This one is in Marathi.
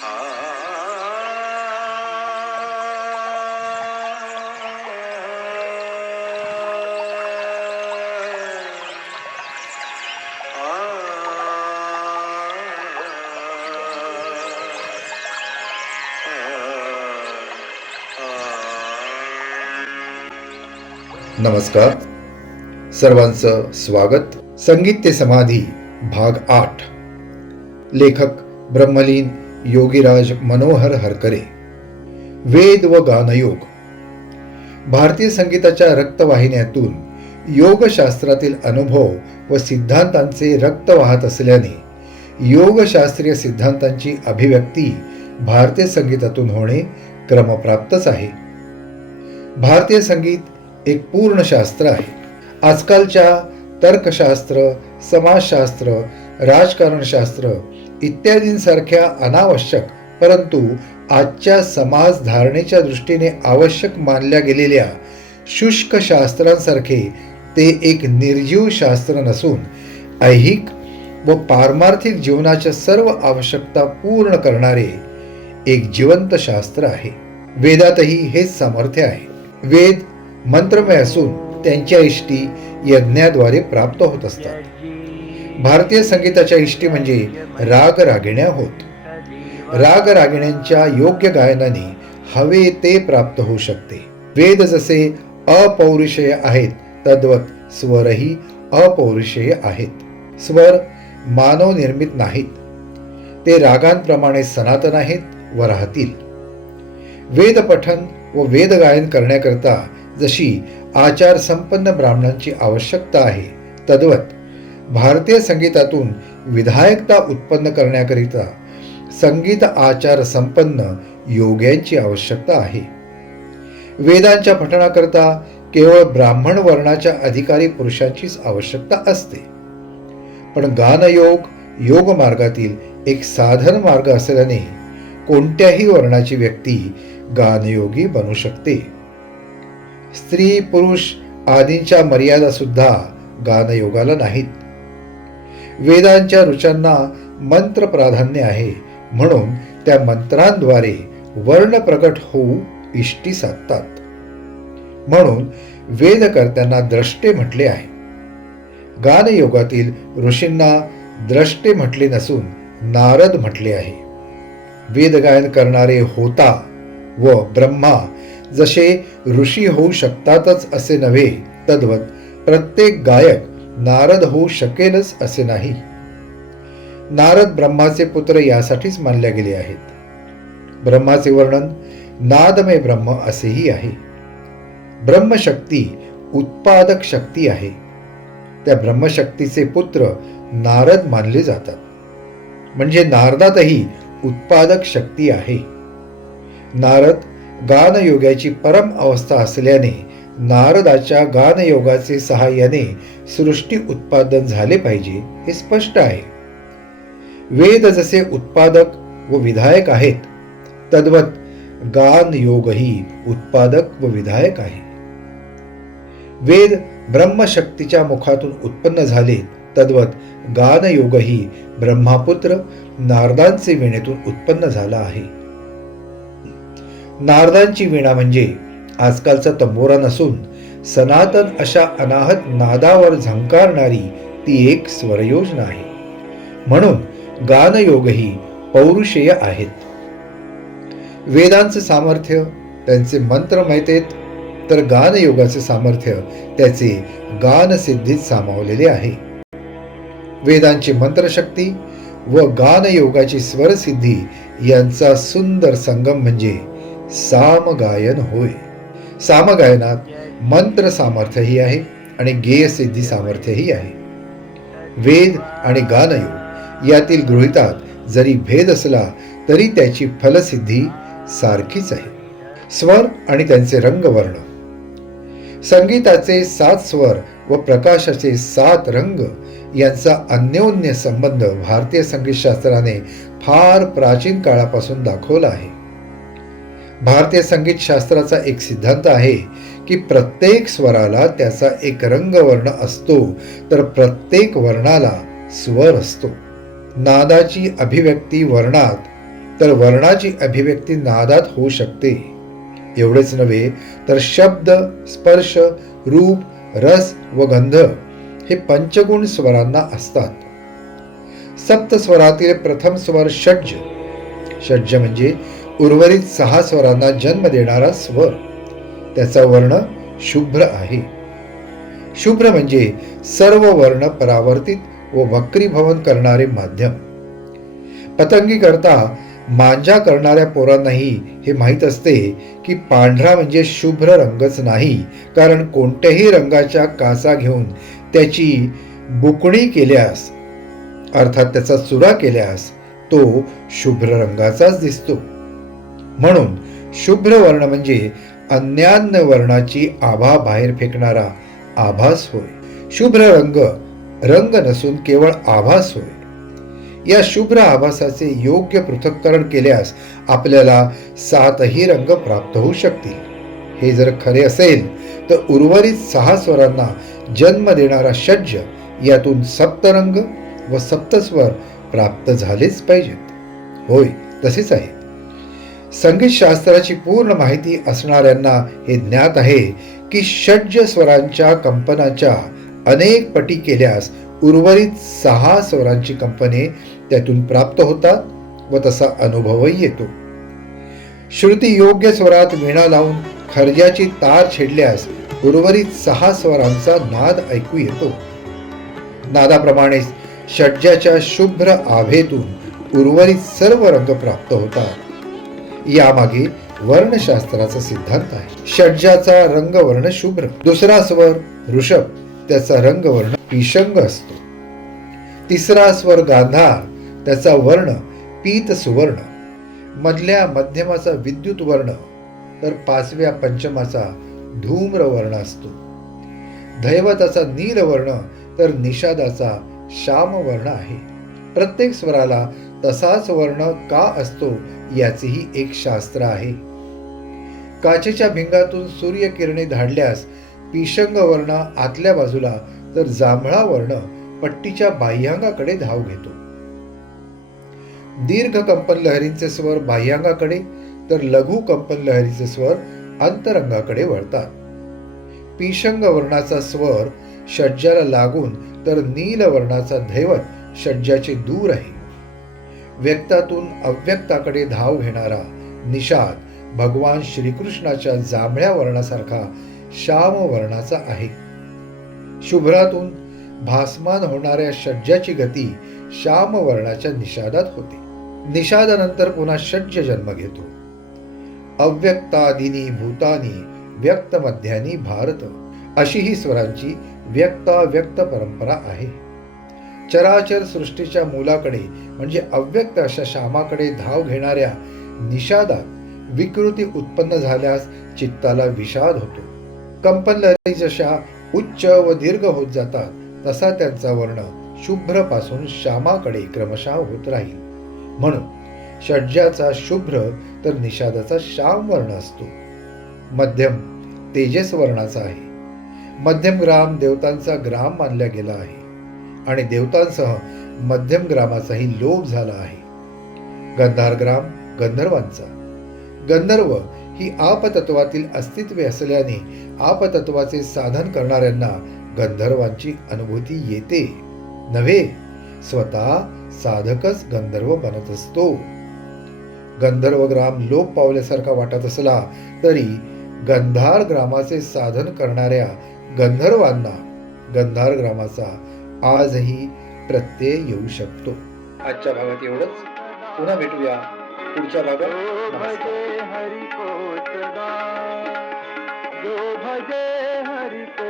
नमस्कार, सर्वांचं स्वागत. संगीत ते समाधी भाग 8. लेखक ब्रह्मलीन योगीराज मनोहर हरकरे. वेद व गानयोग. भारतीय संगीताच्या रक्तवाहिन्यातून योगशास्त्रातील अनुभव व सिद्धांतांचे रक्त वाहत असल्याने योगशास्त्रीय सिद्धांतांची अभिव्यक्ती भारतीय संगीतातून होणे क्रमप्राप्तच आहे. भारतीय संगीत एक पूर्ण शास्त्र आहे. आजकालच्या तर्कशास्त्र, समाजशास्त्र, राजकारणशास्त्र इत्यादींसारख्या अनावश्यक परंतु आजच्या समाज धारणेच्या दृष्टीने आवश्यक मानल्या गेलेल्या शुष्क शास्त्रांसारखे ते एक निर्जीव शास्त्र नसून ऐहिक व पारमार्थिक जीवनाच्या सर्व आवश्यकता पूर्ण करणारे एक जिवंत शास्त्र आहे. वेदातही हेच सामर्थ्य आहे. वेद मंत्रमय असून त्यांच्या इष्टी यज्ञाद्वारे प्राप्त होत असतात. भारतीय संगीताच्या इष्टी म्हणजे राग रागिण्या होत. राग रागिण्यांच्या योग्य गायनाने हवे ते प्राप्त होऊ शकते. वेद जसे अपौरुषेय आहेत तद्वत स्वरही अपौरुषेय आहेत. स्वर मानव निर्मित नाहीत, ते रागांप्रमाणे सनातन आहेत व राहतील. वेद पठन व वेद गायन करण्याकरता जशी आचार संपन्न ब्राह्मणांची आवश्यकता आहे तद्वत भारतीय संगीतातून विधायकता उत्पन्न करण्याकरिता संगीत आचार संपन्न योग्यांची आवश्यकता आहे. वेदांच्या पठणाकरता केवळ ब्राह्मण वर्णाच्या अधिकारी पुरुषांचीच आवश्यकता असते. पण गानयोग योग मार्गातील एक साधन मार्ग असल्याने कोणत्याही वर्णाची व्यक्ती गानयोगी बनू शकते. स्त्री पुरुष आदींच्या मर्यादा सुद्धा गानयोगाला नाहीत. वेदांच्या ऋचांना मंत्र प्राधान्य आहे म्हणून त्या मंत्रांद्वारे वर्ण प्रकट होऊ इष्टी साधतात. म्हणून वेदकर्त्यांना द्रष्टे म्हटले आहे. गानयोगातील ऋषींना द्रष्टे म्हटले नसून नारद म्हटले आहे. वेदगायन करणारे होता व ब्रह्मा जसे ऋषी होऊ शकतातच असे नव्हे तद्वत प्रत्येक गायक नारद होऊ शकेलच असे नाही. नारद ब्रह्माचे पुत्र यासाठीच मानले गेले आहेत. ब्रह्माचे वर्णन नादमय ब्रह्म असेही आहे. ब्रह्मशक्ती उत्पादक शक्ती आहे. त्या ब्रह्मशक्तीचे पुत्र नारद मानले जातात. म्हणजे नारदातही उत्पादक शक्ती आहे. नारद गानयोगाची परम अवस्था असल्याने नारदाच्या गानयोगाचे सहाय्याने सृष्टी उत्पादन झाले पाहिजे हे स्पष्ट आहे. वेद जसे उत्पादक व विधायक आहेत तद्वत गानयोगही उत्पादक व विधायक आहे. वेद ब्रह्मशक्तीच्या मुखातून उत्पन्न झाले तद्वत गानयोगही ब्रह्मापुत्र नारदांचे वीणेतून उत्पन्न झाला आहे. नारदांची वीणा म्हणजे आजकालचा तंबोरा नसून सनातन अशा अनाहत नादावर झंकारणारी ती एक स्वरयोजना आहे. म्हणून गानयोगही पौरुषेय आहेत. वेदांचे सामर्थ्य त्यांचे मंत्रमयतेत तर गानयोगाचे सामर्थ्य त्याचे गानसिद्धीत सामावलेले आहे. वेदांची मंत्रशक्ती व गानयोगाची स्वरसिद्धी यांचा सुंदर संगम म्हणजे सामगायन होय. सामगायनात मंत्र सामर्थ्यही आहे आणि गेयसिद्धी सामर्थ्यही आहे. वेद आणि गानयोग यातील गृहीतात जरी भेद असला तरी त्याची फलसिद्धी सारखीच आहे. स्वर आणि त्यांचे रंगवर्ण. संगीताचे 7 स्वर व प्रकाशाचे 7 रंग यांचा अन्योन्य संबंध भारतीय संगीतशास्त्राने फार प्राचीन काळापासून दाखवला आहे. भारतीय संगीत शास्त्राचा एक सिद्धांत आहे की प्रत्येक स्वराला त्याचा एक रंगवर्ण असतो तर प्रत्येक वर्णाला स्वर असतो. नादाची अभिव्यक्ती वर्णात तर वर्णाची अभिव्यक्ती नादात होऊ शकते. एवढेच नव्हे तर शब्द, स्पर्श, रूप, रस व गंध हे पंचगुण स्वरांना असतात. सप्त स्वरातील प्रथम स्वर षड्ज. षड्ज म्हणजे उर्वरित 6 स्वरांना जन्म देणारा स्वर. त्याचा वर्ण शुभ्र आहे. शुभ्र म्हणजे सर्व वर्ण परावर्तित व वक्रीभवन करणारे माध्यम. पतंगी करता मांजा करणाऱ्या पोरांनाही हे माहीत असते की पांढरा म्हणजे शुभ्र रंगच नाही, कारण कोणत्याही रंगाच्या कासा घेऊन त्याची बुकणी केल्यास, अर्थात त्याचा चुरा केल्यास तो शुभ्र रंगाचाच दिसतो. म्हणून शुभ्र वर्ण म्हणजे अन्यान्य वर्णाची आभा बाहेर फेकणारा आभास होय. शुभ्र रंग रंग नसून केवळ आभास होय. या शुभ्र आभासाचे योग्य पृथक्करण केल्यास आपल्याला 7ही रंग प्राप्त होऊ शकतील. हे जर खरे असेल तर उर्वरित 6 स्वरांना जन्म देणारा षड्ज यातून सप्तरंग व सप्तस्वर प्राप्त झालेच पाहिजेत. होय, तसेच आहे. संगीत शास्त्राची पूर्ण माहिती असणाऱ्यांना हे ज्ञात आहे की षड्ज स्वरांच्या कंपनाच्या अनेक पटी केल्यास उर्वरित 6 स्वरांची कंपने त्यातून प्राप्त होतात व तसा अनुभवही येतो. श्रुती योग्य स्वरात वीणा लावून खर्जाची तार छेडल्यास उर्वरित 6 स्वरांचा नाद ऐकू येतो. नादाप्रमाणेच षड्जाच्या शुभ्र आभेतून उर्वरित सर्व रंग प्राप्त होतात. यामागे वर्णशास्त्राचा सिद्धांत आहे. षड्जाचा रंगवर्ण शुभ्र. दुसरा स्वर ऋषभ, त्याचा रंगवर्ण पिशंग असतो. तिसरा स्वर गांधार, त्याचा वर्ण पीत सुवर्ण. मधल्या मध्यमाचा विद्युत वर्ण, तर 5व्या पंचमाचा धूम्र वर्ण असतो. दैवताचा नील वर्ण तर निषादाचा श्याम वर्ण आहे. प्रत्येक स्वराला तसाच वर्ण का असतो याचेही एक शास्त्र आहे. काचेच्या भिंगातून सूर्यकिरणे धाडल्यास पिशंग वर्ण आतल्या बाजूला तर जांभळा वर्ण पट्टीच्या बाह्यांगाकडे धाव घेतो. दीर्घ कंपन लहरींचे स्वर बाह्यांगाकडे तर लघु कंपन लहरीचे स्वर अंतरंगाकडे वळतात. पिशंग वर्णाचा स्वर षड्जाला लागून तर नील वर्णाचा दैवत षड्जाचे दूर आहे. व्यक्तातून अव्यक्ताकडे धाव घेणारा निषाद भगवान श्रीकृष्णाच्या जांभळ्या वर्णासारखा श्याम वर्णाचा आहे. शुभ्रातून भासमान होणाऱ्या षड्जाची गती श्याम वर्णाच्या निषादात होते. निषादानंतर पुन्हा षड्ज जन्म घेतो. अव्यक्तादिनी भूतानी व्यक्त मध्यानी भारत, अशी ही स्वरांची व्यक्ताव्यक्त परंपरा आहे. चराचर सृष्टीच्या मूलाकडे म्हणजे अव्यक्त अशा श्यामाकडे धाव घेणाऱ्या निषादात विकृती उत्पन्न झाल्यास चित्ताला विषाद होतो. कंपनलहरी जशा उच्च व दीर्घ होत जातात तसा त्यांचा वर्ण शुभ्र पासून श्यामाकडे क्रमशः होत राहील. म्हणून षड्जाचा शुभ्र तर निषादाचा श्याम वर्ण असतो. मध्यम तेजस वर्णाचा आहे. मध्यम ग्राम देवतांचा ग्राम मानला गेला आहे आणि देवतांसह मध्यम ग्रामाचाही लोप झाला आहे. गंधार ग्राम गंधर्वांचा. गंधर्व ही आपतत्वातील अस्तित्वे असल्याने आपतत्वाचे साधन करणाऱ्यांना गंधर्वांची अनुभूती येते नव्हे, स्वतः साधकच गंधर्व बनत असतो. गंधर्व ग्राम लोप पावल्यासारखा वाटत असला तरी गंधार ग्रामाचे साधन करणाऱ्या गंधर्वांना गंधार ग्रामाचा आजही प्रत्यय येऊ शकतो. आजच्या भागात एवढंच. पुन्हा भेटूया पुढच्या भागात. भजे हरि को सदा, जो भजे हरि को